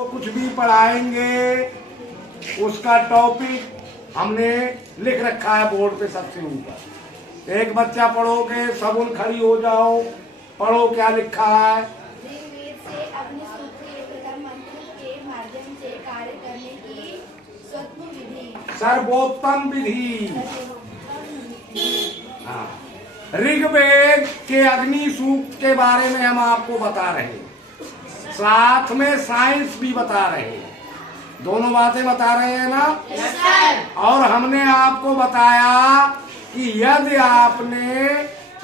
तो कुछ भी पढ़ाएंगे उसका टॉपिक हमने लिख रखा है बोर्ड पे सबसे ऊपर। एक बच्चा पढ़ोगे सब उन खड़ी हो जाओ, पढ़ो क्या लिखा है। ऋग्वेद से अग्नि सूत्र के प्रथम मंत्र के माध्यम से कार्य करने की सर्वोत्तम विधि। सर्वोत्तम विधि। हाँ, ऋग्वेद के अग्नि सूक्त के बारे में हम आपको बता रहे हैं, साथ में साइंस भी बता रहे हैं, दोनों बातें बता रहे हैं ना। Yes sir. और हमने आपको बताया कि यदि आपने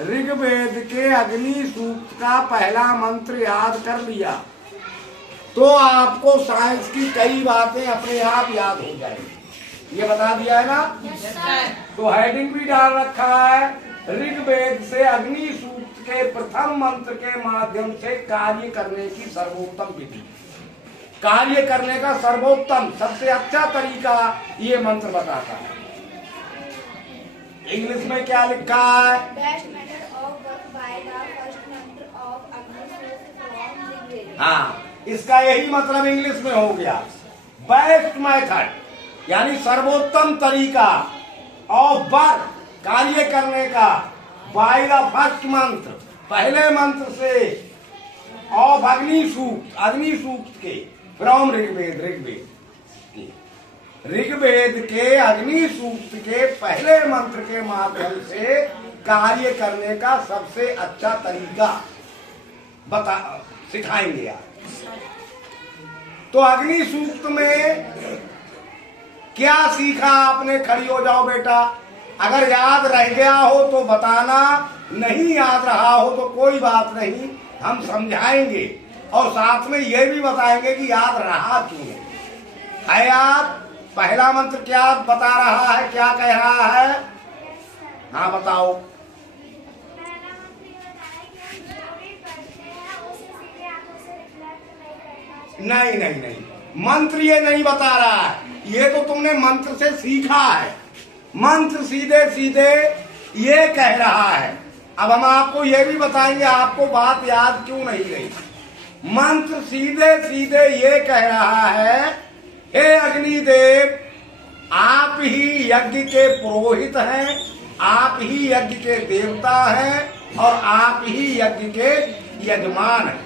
ऋग्वेद के अग्नि सूक्त का पहला मंत्र याद कर लिया तो आपको साइंस की कई बातें अपने आप याद हो जाएंगी। ये बता दिया है ना। Yes sir. तो हेडिंग भी डाल रखा है, ऋग्वेद से अग्नि सूक्त के प्रथम मंत्र के माध्यम से कार्य करने की सर्वोत्तम विधि। कार्य करने का सर्वोत्तम सबसे अच्छा तरीका ये मंत्र बताता है। इंग्लिश में क्या लिखा है? Best method of work by the first मंत्र ऑफ अग्नि सूक्त फ्रॉम ऋग्वेद। हाँ, इसका यही मतलब इंग्लिश में हो गया, बेस्ट मेथड यानी सर्वोत्तम तरीका ऑफ वर्क कार्य करने का बाय द फर्स्ट मंत्र पहले मंत्र से ऑफ अग्नि सूक्त के फ्रॉम ऋग्वेद के अग्नि सूक्त के पहले मंत्र के माध्यम से कार्य करने का सबसे अच्छा तरीका सिखाएंगे आप। तो अग्नि सूक्त में क्या सीखा आपने? खड़ी हो जाओ बेटा। अगर याद रह गया हो तो बताना, नहीं याद रहा हो तो कोई बात नहीं, हम समझाएंगे और साथ में ये भी बताएंगे कि याद रहा क्यों है। याद पहला मंत्र क्या बता रहा है, क्या कह रहा है? हाँ बताओ। नहीं नहीं नहीं, मंत्र ये नहीं बता रहा है, ये तो तुमने मंत्र से सीखा है। मंत्र सीधे सीधे ये कह रहा है। अब हम आपको ये भी बताएंगे, आपको बात याद क्यों नहीं रही। मंत्र सीधे सीधे ये कह रहा है, हे अग्निदेव आप ही यज्ञ के पुरोहित हैं, आप ही यज्ञ के देवता हैं और आप ही यज्ञ के यजमान हैं।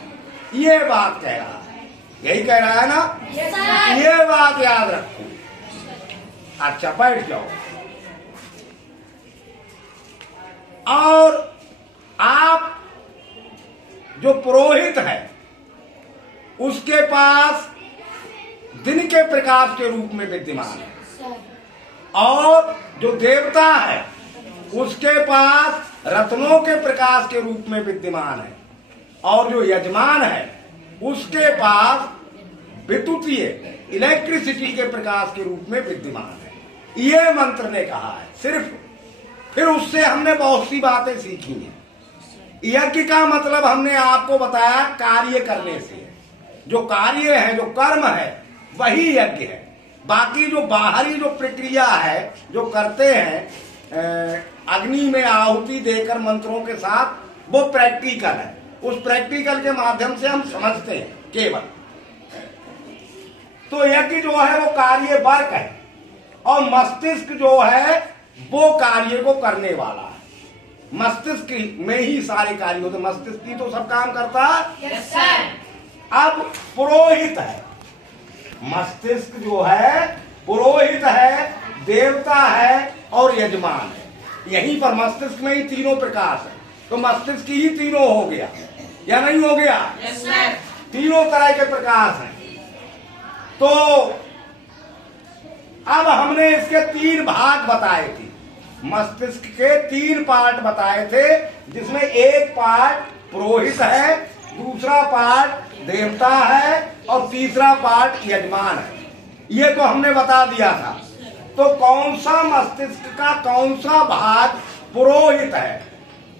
ये बात कह रहा है, यही कह रहा है ना। Yes sir. ये बात याद रखो। अच्छा बैठ जाओ। और आप जो पुरोहित है उसके पास दिन के प्रकाश के रूप में विद्यमान है, और जो देवता है उसके पास रत्नों के प्रकाश के रूप में विद्यमान है, और जो यजमान है उसके पास विद्युतीय इलेक्ट्रिसिटी के प्रकाश के रूप में विद्यमान है। ये मंत्र ने कहा है सिर्फ। फिर उससे हमने बहुत सी बातें सीखी हैं। यज्ञ का मतलब हमने आपको बताया कार्य करने से, जो कार्य है, जो कर्म है वही यज्ञ है। बाकी जो बाहरी जो प्रक्रिया है जो करते हैं अग्नि में आहुति देकर मंत्रों के साथ, वो प्रैक्टिकल है। उस प्रैक्टिकल के माध्यम से हम समझते हैं केवल। तो यज्ञ जो है वो कार्य वर्क है, और मस्तिष्क जो है वो कार्य को करने वाला है। मस्तिष्क में ही सारे कार्य होते, मस्तिष्क ही तो सब काम करता है। Yes sir. अब पुरोहित है, मस्तिष्क जो है पुरोहित है, देवता है और यजमान है। यहीं पर मस्तिष्क में ही तीनों प्रकाश है, तो मस्तिष्क ही तीनों हो गया या नहीं हो गया? Yes sir. तीनों तरह के प्रकाश हैं। तो अब हमने इसके 3 भाग बताए थे, मस्तिष्क के 3 पार्ट बताए थे, जिसमें एक पार्ट पुरोहित है, दूसरा पार्ट देवता है और तीसरा पार्ट यजमान है। ये तो हमने बता दिया था। तो कौन सा मस्तिष्क का कौन सा भाग पुरोहित है?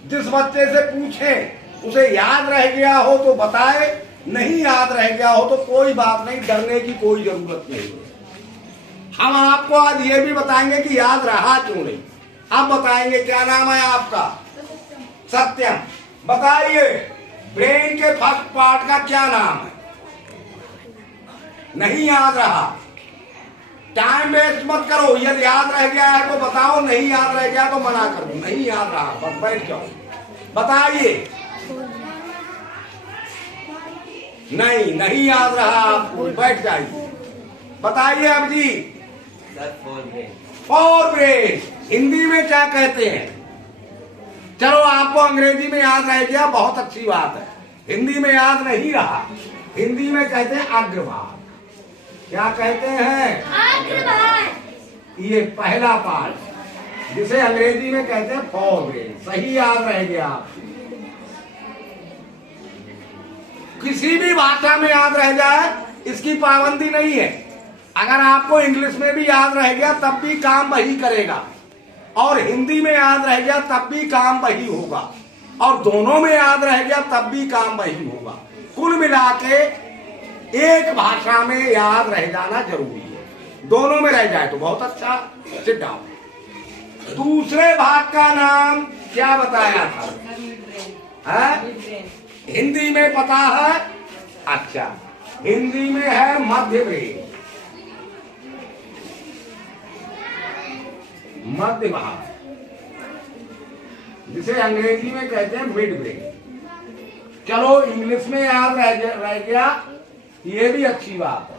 जिस बच्चे से पूछें उसे याद रह गया हो तो बताए, नहीं याद रह गया हो तो कोई बात नहीं, डरने की कोई जरूरत नहीं। हम आपको आज ये भी बताएंगे कि याद रहा क्यों नहीं। अब बताएंगे क्या नाम है आपका? सत्यम। बताइए ब्रेन के फर्स्ट पार्ट का क्या नाम है? नहीं याद रहा, टाइम वेस्ट मत करो। यदि याद रह गया है तो बताओ, नहीं याद रह गया तो मना करो। नहीं याद रहा बस बैठ जाओ, बताइए। नहीं याद रहा आपको, बैठ जाइए, बताइए अब जी। फोर ब्रेन हिंदी में क्या कहते हैं? चलो आपको अंग्रेजी में याद रह गया, बहुत अच्छी बात है। हिंदी में याद नहीं रहा, हिंदी में कहते हैं अग्रभाग। क्या कहते हैं? अग्रभाग। ये पहला पार्ट जिसे अंग्रेजी में कहते हैं फोर ब्रेन। सही याद रह गया। किसी भी भाषा में याद रह जाए इसकी पाबंदी नहीं है। अगर आपको इंग्लिश में भी याद रह गया तब भी काम वही करेगा, और हिंदी में याद रह गया तब भी काम वही होगा, और दोनों में याद रह गया तब भी काम वही होगा। कुल मिला के एक भाषा में याद रह जाना जरूरी है। दोनों में रह जाए तो बहुत अच्छा। Sit down. दूसरे भाग का नाम क्या बताया था? हिंदी में पता है? अच्छा, हिंदी में है मध्य ब्रेन, मध्य भाग, जिसे अंग्रेजी में कहते हैं मिड ब्रेन। चलो इंग्लिश में याद रह गया, ये भी अच्छी बात है।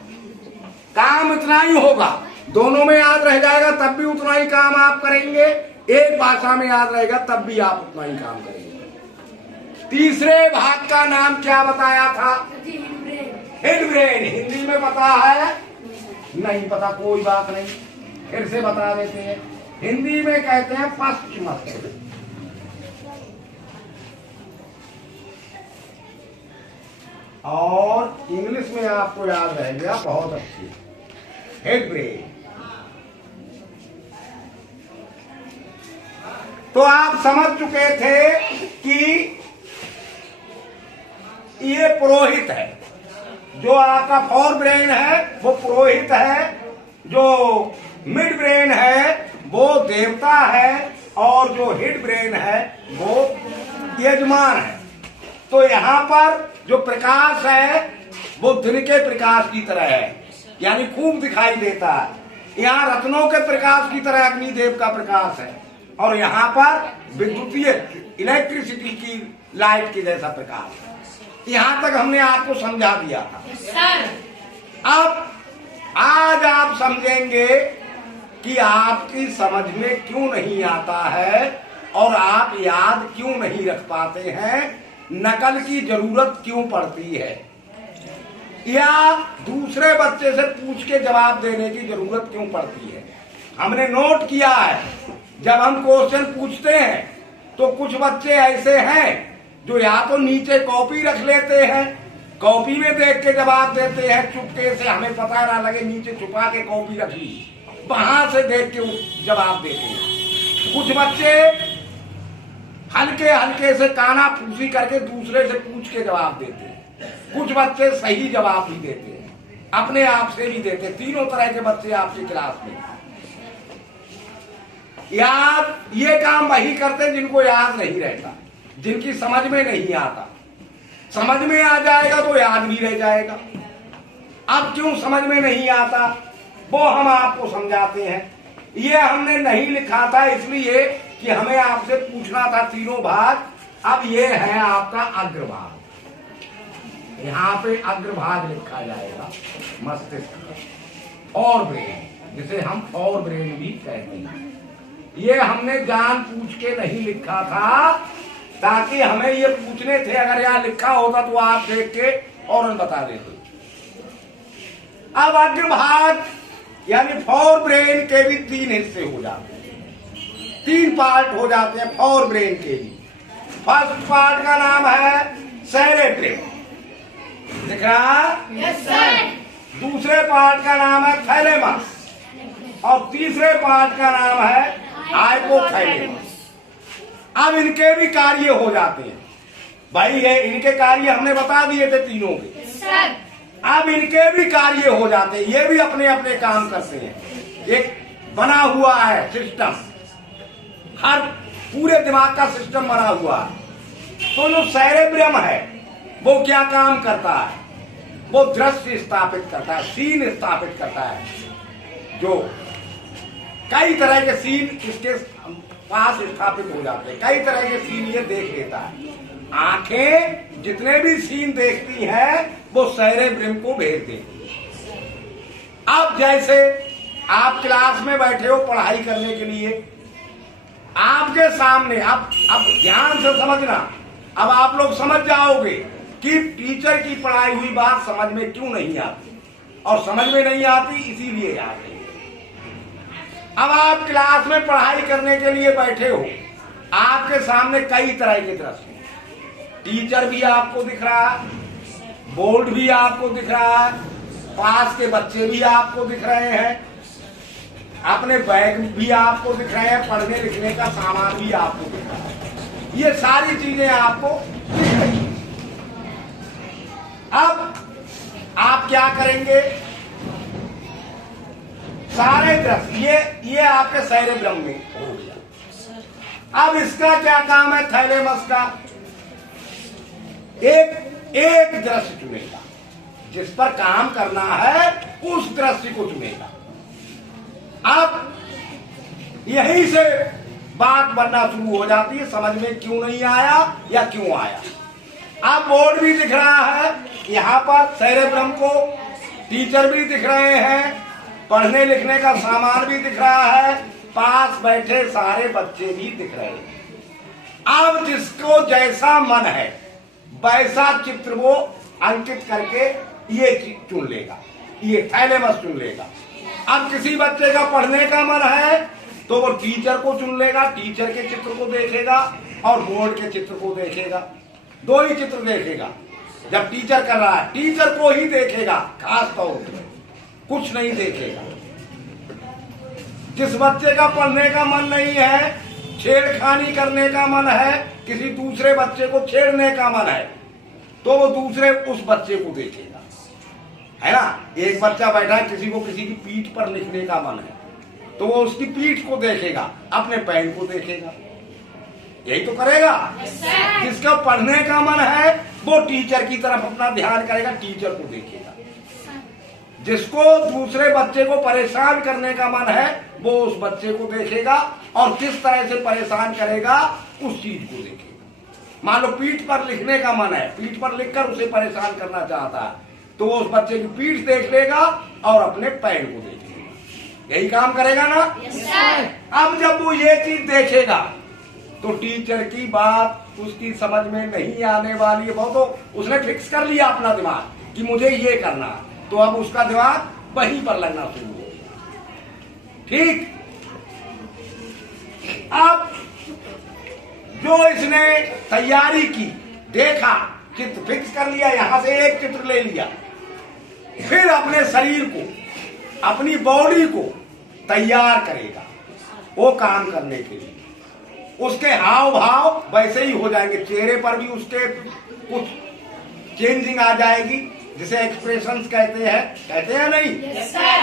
काम इतना ही होगा, दोनों में याद रह जाएगा तब भी उतना ही काम आप करेंगे, एक भाषा में याद रहेगा तब भी आप उतना ही काम करेंगे। तीसरे भाग का नाम क्या बताया था? Head brain. हिंदी में पता है? नहीं पता, कोई बात नहीं, फिर से बता देते हैं। हिंदी में कहते हैं पश्चिम मस्तिष्क। और इंग्लिश में आपको याद रह गया, बहुत अच्छी, हेड ब्रेन। तो आप समझ चुके थे कि ये पुरोहित है। जो आपका फोर ब्रेन है वो पुरोहित है, जो मिड ब्रेन है वो देवता है, और जो हेड ब्रेन है वो यजमान है। तो यहाँ पर जो प्रकाश है वो दिन के प्रकाश की तरह है, यानी खूब दिखाई देता है। यहाँ रत्नों के प्रकाश की तरह अग्निदेव का प्रकाश है, और यहाँ पर विद्युतीय इलेक्ट्रिसिटी की लाइट के जैसा प्रकाश है। यहाँ तक हमने आपको समझा दिया था सर। अब आज आप समझेंगे कि आपकी समझ में क्यों नहीं आता है और आप याद क्यों नहीं रख पाते हैं, नकल की जरूरत क्यों पड़ती है, या दूसरे बच्चे से पूछ के जवाब देने की जरूरत क्यों पड़ती है। हमने नोट किया है, जब हम क्वेश्चन पूछते हैं तो कुछ बच्चे ऐसे हैं जो या तो नीचे कॉपी रख लेते हैं, कॉपी में देख के जवाब देते हैं, चुपके से, हमें पता ना लगे नीचे छुपा के कॉपी रखी, वहां से देख के जवाब देते हैं। कुछ बच्चे हल्के हल्के से काना फूसी करके दूसरे से पूछ के जवाब देते हैं। कुछ बच्चे सही जवाब भी देते हैं, अपने आप से भी देते हैं। तीनों तरह के बच्चे आपकी क्लास में। याद ये काम वही करते जिनको याद नहीं रहता, जिनकी समझ में नहीं आता। समझ में आ जाएगा तो याद भी रह जाएगा। अब क्यों समझ में नहीं आता वो हम आपको समझाते हैं। ये हमने नहीं लिखा था इसलिए कि हमें आपसे पूछना था तीनों भाग। अब ये है आपका अग्रभाग, यहाँ पे अग्रभाग लिखा जाएगा मस्तिष्क और ब्रेन, जिसे हम फोर ब्रेन भी कहते हैं। ये हमने जान पूछ के नहीं लिखा था, ताकि हमें ये पूछने थे। अगर यहाँ लिखा होता तो आप देख के और बता देते। अब अग्रभाग यानी फोर ब्रेन के भी तीन हिस्से हो जाते हैं, तीन पार्ट हो जाते हैं फोर ब्रेन के भी। फर्स्ट पार्ट का नाम है सेरेब्रम, दिख रहा? Yes sir. दूसरे पार्ट का नाम है थैलेमस, और तीसरे पार्ट का नाम है हाइपोथैलेमस। अब इनके भी कार्य हो जाते हैं भाई, ये इनके कार्य हमने बता दिए थे तीनों के सर। अब इनके भी कार्य हो जाते हैं, ये भी अपने अपने काम करते हैं। एक बना हुआ है सिस्टम, हर पूरे दिमाग का सिस्टम बना हुआ है। तो जो सेरेब्रम है वो क्या काम करता है? वो दृश्य स्थापित करता है, सीन स्थापित करता है। जो कई तरह के सीन इसके पास स्थापित हो जाते हैं, कई तरह के सीन ये देख लेता है। आंखें जितने भी सीन देखती हैं वो सेरेब्रम को भेज देती है। अब जैसे आप क्लास में बैठे हो पढ़ाई करने के लिए, आपके सामने अब ध्यान से समझना, अब आप लोग समझ जाओगे कि टीचर की पढ़ाई हुई बात समझ में क्यों नहीं आती, और समझ में नहीं आती इसीलिए याद नहीं। अब आप क्लास में पढ़ाई करने के लिए बैठे हो, आपके सामने कई तरह के दृश्य, टीचर भी आपको दिख रहा है, बोर्ड भी आपको दिख रहा है, पास के बच्चे भी आपको दिख रहे हैं, अपने बैग भी आपको दिख रहे हैं, पढ़ने लिखने का सामान भी आपको दिख रहा है, ये सारी चीजें आपको दिख रही हैं। अब आप क्या करेंगे, सारे दृश्य ये आपके सेरेब्रम में हो गया। अब इसका क्या काम है, थैलेमस का एक दृश्य चुनेगा, जिस पर काम करना है उस दृश्य को चुनेगा। अब यहीं से बात बनना शुरू हो जाती है, समझ में क्यों नहीं आया या क्यों आया। अब बोर्ड भी दिख रहा है, यहाँ पर सेरेब्रम को टीचर भी दिख रहे हैं, पढ़ने लिखने का सामान भी दिख रहा है, पास बैठे सारे बच्चे भी दिख रहे हैं। अब जिसको जैसा मन है वैसा चित्र वो अंकित करके ये चुन लेगा, ये थैलेमस चुन लेगा। अब किसी बच्चे का पढ़ने का मन है तो वो टीचर को चुन लेगा, टीचर के चित्र को देखेगा और बोर्ड के चित्र को देखेगा, दो ही चित्र देखेगा। जब टीचर कर रहा है टीचर को ही देखेगा, खास तौर पर कुछ नहीं देखेगा। जिस बच्चे का पढ़ने का मन नहीं है, छेड़खानी करने का मन है, किसी दूसरे बच्चे को छेड़ने का मन है, तो वो दूसरे उस बच्चे को देखेगा, है ना। एक बच्चा बैठा है, किसी को किसी की पीठ पर लिखने का मन है तो वो उसकी पीठ को देखेगा, अपने पेन को देखेगा, यही तो करेगा। जिसका पढ़ने का मन है वो टीचर की तरफ अपना ध्यान करेगा, टीचर को देखेगा। जिसको दूसरे बच्चे को परेशान करने का मन है वो उस बच्चे को देखेगा और किस तरह से परेशान करेगा उस चीज को देखेगा। मान लो पीठ पर लिखने का मन है, पीठ पर लिखकर उसे परेशान करना चाहता है तो वो उस बच्चे की पीठ देख लेगा और अपने पैर को देखेगा, यही काम करेगा ना। अब जब वो ये चीज देखेगा तो टीचर की बात उसकी समझ में नहीं आने वाली है। बहुत उसने फिक्स कर लिया अपना दिमाग कि मुझे ये करना, तो अब उसका दिमाग वहीं पर लगना शुरू हो गया। ठीक, अब जो इसने तैयारी की, देखा, चित्र फिक्स कर लिया, यहां से एक चित्र ले लिया, फिर अपने शरीर को, अपनी बॉडी को तैयार करेगा वो काम करने के लिए। उसके हाव भाव वैसे ही हो जाएंगे, चेहरे पर भी उसके कुछ चेंजिंग आ जाएगी, जिसे एक्सप्रेशंस कहते हैं नहीं,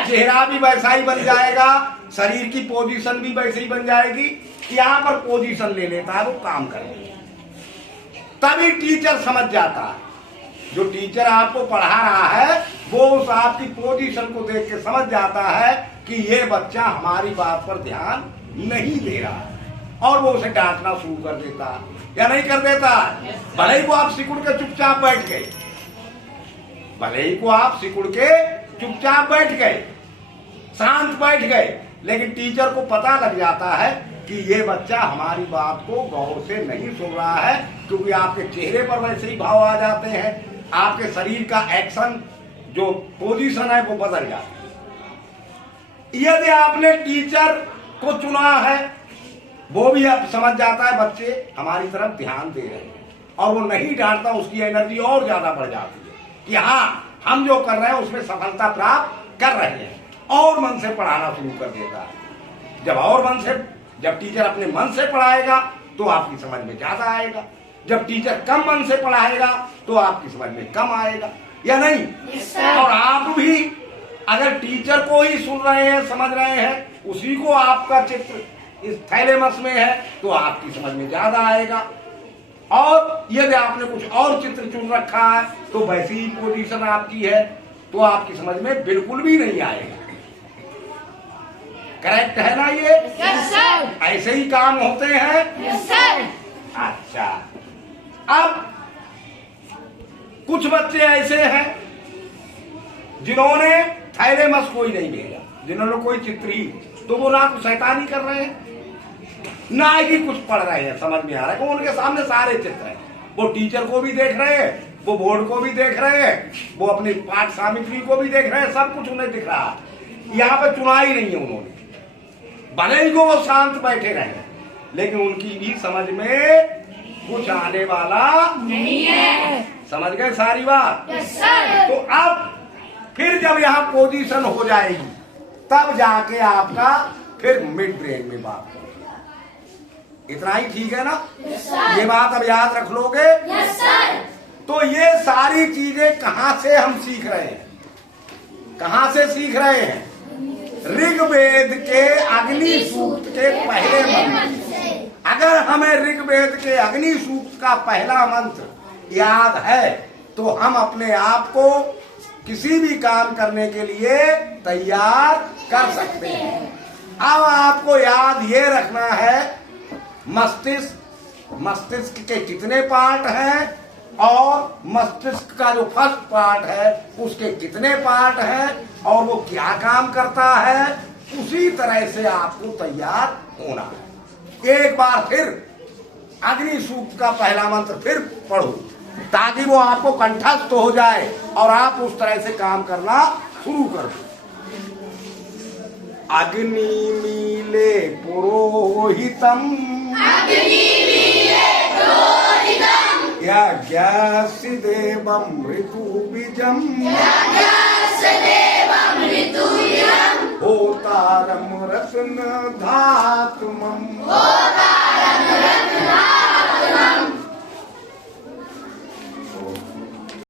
चेहरा भी वैसा ही बन जाएगा, शरीर की पोजीशन भी वैसे ही बन जाएगी। यहाँ पर पोजीशन ले लेता है वो काम करने, तभी टीचर समझ जाता है। जो टीचर आपको पढ़ा रहा है वो उस आपकी पोजीशन को देख के समझ जाता है कि ये बच्चा हमारी बात पर ध्यान नहीं दे रहा है, और वो उसे डांटना शुरू कर देता है या नहीं कर देता। भले ही को आप सिकुड़ के चुपचाप बैठ गए, भले ही को आप सिकुड़ के चुपचाप बैठ गए, शांत बैठ गए, लेकिन टीचर को पता लग जाता है कि ये बच्चा हमारी बात को गौर से नहीं सुन रहा है, क्योंकि आपके चेहरे पर वैसे ही भाव आ जाते हैं, आपके शरीर का एक्शन जो पोजीशन है वो बदल जाता है। यदि आपने टीचर को चुना है वो भी अब समझ जाता है बच्चे हमारी तरफ ध्यान दे रहे हैं, और वो नहीं डांटता, उसकी एनर्जी और ज्यादा बढ़ जाती है कि हाँ हम जो कर रहे हैं उसमें सफलता प्राप्त कर रहे हैं, और मन से पढ़ाना शुरू कर देता है। जब टीचर अपने मन से पढ़ाएगा तो आपकी समझ में ज्यादा आएगा, जब टीचर कम मन से पढ़ाएगा तो आपकी समझ में कम आएगा, या नहीं। और आप भी अगर टीचर को ही सुन रहे हैं, समझ रहे हैं, उसी को आपका चित्र इस थैलेमस में है तो आपकी समझ में ज्यादा आएगा। और यदि आपने कुछ और चित्र चुन रखा है तो वैसी ही पोजीशन आपकी है, तो आपकी समझ में बिल्कुल भी नहीं आएगा। करेक्ट है ना ये? Yes sir. ऐसे ही काम होते हैं। Yes sir. अच्छा, अब कुछ बच्चे ऐसे हैं जिन्होंने थैलेमस कोई नहीं भेजा, जिन्होंने कोई चित्री, तो वो ना तो शैतानी कर रहे हैं ना ही कुछ पढ़ रहे हैं, समझ में आ रहा है। वो उनके सामने सारे चित्र हैं, वो टीचर को भी देख रहे हैं, वो बोर्ड को भी देख रहे हैं, वो अपनी पाठ सामग्री को भी देख रहे हैं, सब कुछ उन्हें दिख रहा है। यहाँ पे चुना ही नहीं है उन्होंने, भले ही वो शांत बैठे रहे, लेकिन उनकी भी समझ में कुछ आने वाला नहीं है। समझ गए सारी बात? Yes sir. तो अब फिर जब यहाँ पोजीशन हो जाएगी तब जाके आपका फिर मिड ब्रेन में बात करेगा। इतना ही ठीक है ना? Yes sir. ये बात अब याद रख लोगे? Yes sir. तो ये सारी चीजें कहां से हम सीख रहे हैं? कहां से सीख रहे हैं? ऋग्वेद के अग्नि सूक्त के पहले मंत्र। अगर हमें ऋग्वेद के अग्नि सूक्त का पहला मंत्र याद है तो हम अपने आप को किसी भी काम करने के लिए तैयार कर सकते हैं। अब आपको याद ये रखना है मस्तिष्क के कितने पार्ट हैं और मस्तिष्क का जो फर्स्ट पार्ट है उसके कितने पार्ट हैं और वो क्या काम करता है, उसी तरह से आपको तैयार होना है। एक बार फिर अग्नि सूक्त का पहला मंत्र फिर पढ़ो ताकि वो आपको कंठस्थ हो जाए और आप उस तरह से काम करना शुरू कर दो। अग्नि मीले पुरोहितम यज्ञस्य देवं ऋतुबीजं होतारं रत्न धातुमम्